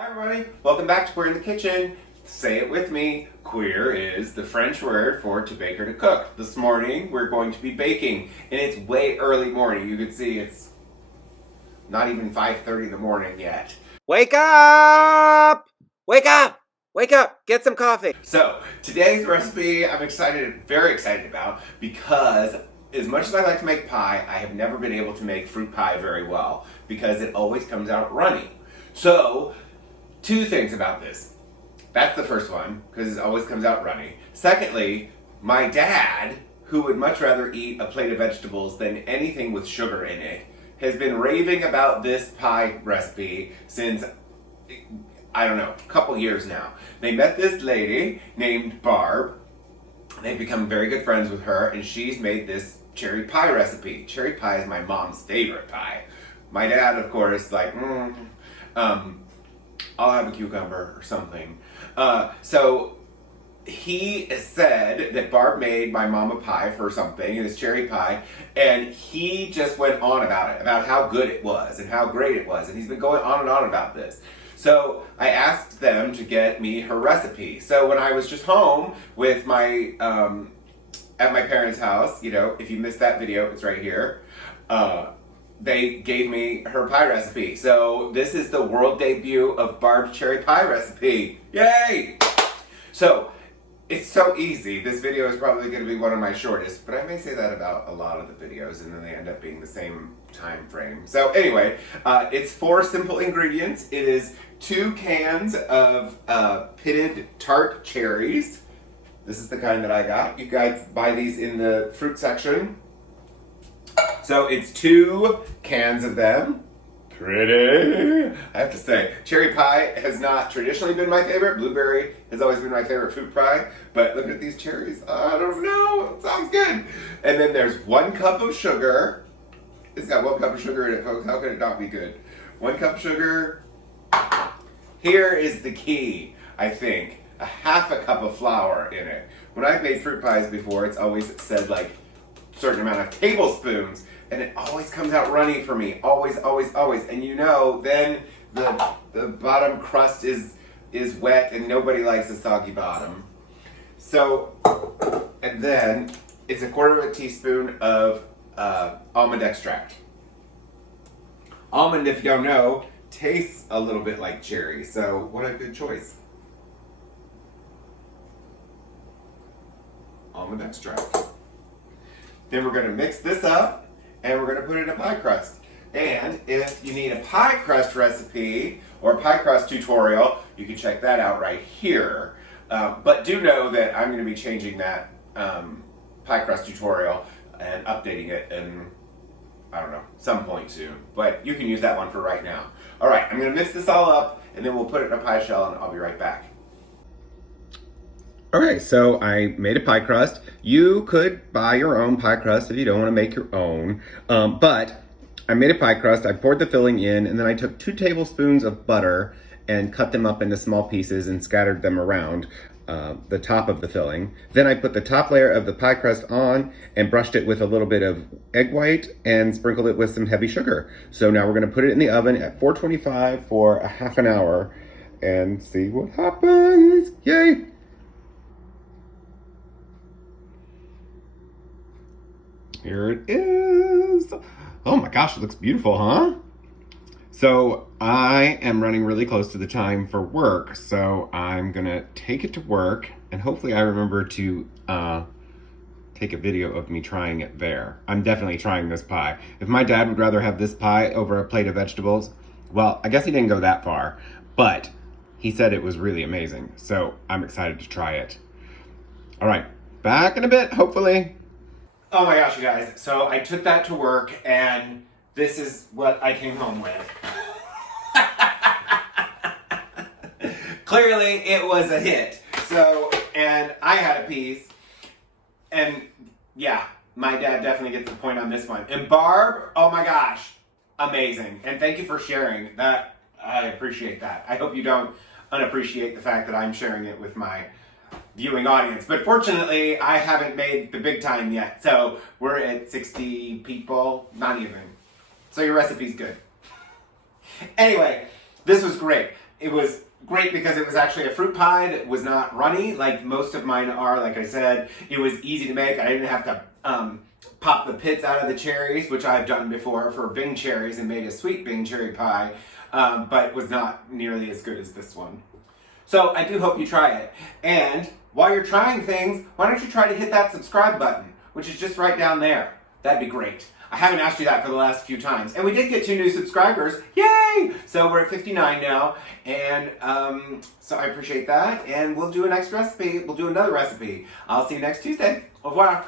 Hi everybody, welcome back to Queer in the Kitchen. Say it with me, queer is the French word for to bake or to cook. This morning we're going to be baking, and it's way early morning. You can see it's not even 5:30 in the morning yet. Wake up! Wake up! Wake up! Get some coffee. So today's recipe I'm very excited about, because as much as I like to make pie, I have never been able to make fruit pie very well because it always comes out runny. So, two things about this. That's the first one, because it always comes out runny. Secondly, my dad, who would much rather eat a plate of vegetables than anything with sugar in it, has been raving about this pie recipe since, I don't know, a couple years now. They met this lady named Barb. They've become very good friends with her, and she's made this cherry pie recipe. Cherry pie is my mom's favorite pie. My dad, of course, I'll have a cucumber or something. So he said that Barb made my mom a pie for something, and it's cherry pie, and he just went on about it, about how good it was and how great it was, and he's been going on and on about this. So I asked them to get me her recipe. So when I was just home with my, at my parents' house, you know, if you missed that video, it's right here. They gave me her pie recipe. So this is the world debut of Barb's cherry pie recipe. Yay! So it's so easy. This video is probably going to be one of my shortest, but I may say that about a lot of the videos, and then they end up being the same time frame. So anyway, it's 4 simple ingredients. It is 2 cans of pitted tart cherries. This is the kind that I got. You guys buy these in the fruit section. So it's 2 cans of them. Pretty. I have to say, cherry pie has not traditionally been my favorite. Blueberry has always been my favorite fruit pie. But look at these cherries. I don't know. It sounds good. And then there's 1 cup of sugar. It's got 1 cup of sugar in it, folks. How could it not be good? 1 cup of sugar. Here is the key, I think. A half a cup of flour in it. When I've made fruit pies before, it's always said like a certain amount of tablespoons. And it always comes out runny for me. Always, always, always. And you know, then the bottom crust is wet, and nobody likes a soggy bottom. So, and then it's 1/4 teaspoon of almond extract. Almond, if you don't know, tastes a little bit like cherry. So what a good choice. Almond extract. Then we're gonna mix this up, and we're going to put it in a pie crust. And if you need a pie crust recipe or a pie crust tutorial, you can check that out right here. But do know that I'm going to be changing that pie crust tutorial and updating it in, I don't know, some point soon. But you can use that one for right now. All right, I'm going to mix this all up, and then we'll put it in a pie shell, and I'll be right back. Okay, so I made a pie crust. You could buy your own pie crust if you don't want to make your own. But I made a pie crust, I poured the filling in, and then I took 2 tablespoons of butter and cut them up into small pieces and scattered them around the top of the filling. Then I put the top layer of the pie crust on and brushed it with a little bit of egg white and sprinkled it with some heavy sugar. So now we're going to put it in the oven at 425 for a half an hour and see what happens. Yay! Here it is. Oh my gosh, it looks beautiful, huh? So I am running really close to the time for work, so I'm gonna take it to work, and hopefully I remember to take a video of me trying it there. I'm definitely trying this pie. If my dad would rather have this pie over a plate of vegetables, well, I guess he didn't go that far, but he said it was really amazing, so I'm excited to try it. All right, back in a bit, hopefully. Oh my gosh, you guys. So I took that to work, and this is what I came home with. Clearly, it was a hit. So, and I had a piece, and yeah, my dad definitely gets the point on this one. And Barb, oh my gosh, amazing. And thank you for sharing that. I appreciate that. I hope you don't unappreciate the fact that I'm sharing it with my viewing audience. But fortunately, I haven't made the big time yet. So we're at 60 people, not even. So your recipe's good. Anyway, this was great. it was great because it was actually a fruit pie that was not runny like most of mine are. Like I said, it was easy to make. I didn't have to pop the pits out of the cherries, which I've done before for Bing cherries and made a sweet Bing cherry pie, but was not nearly as good as this one. So I do hope you try it. And while you're trying things, why don't you try to hit that subscribe button, which is just right down there. That'd be great. I haven't asked you that for the last few times. And we did get 2 new subscribers. Yay! So we're at 59 now. And so I appreciate that. And we'll do a next recipe. We'll do another recipe. I'll see you next Tuesday. Au revoir.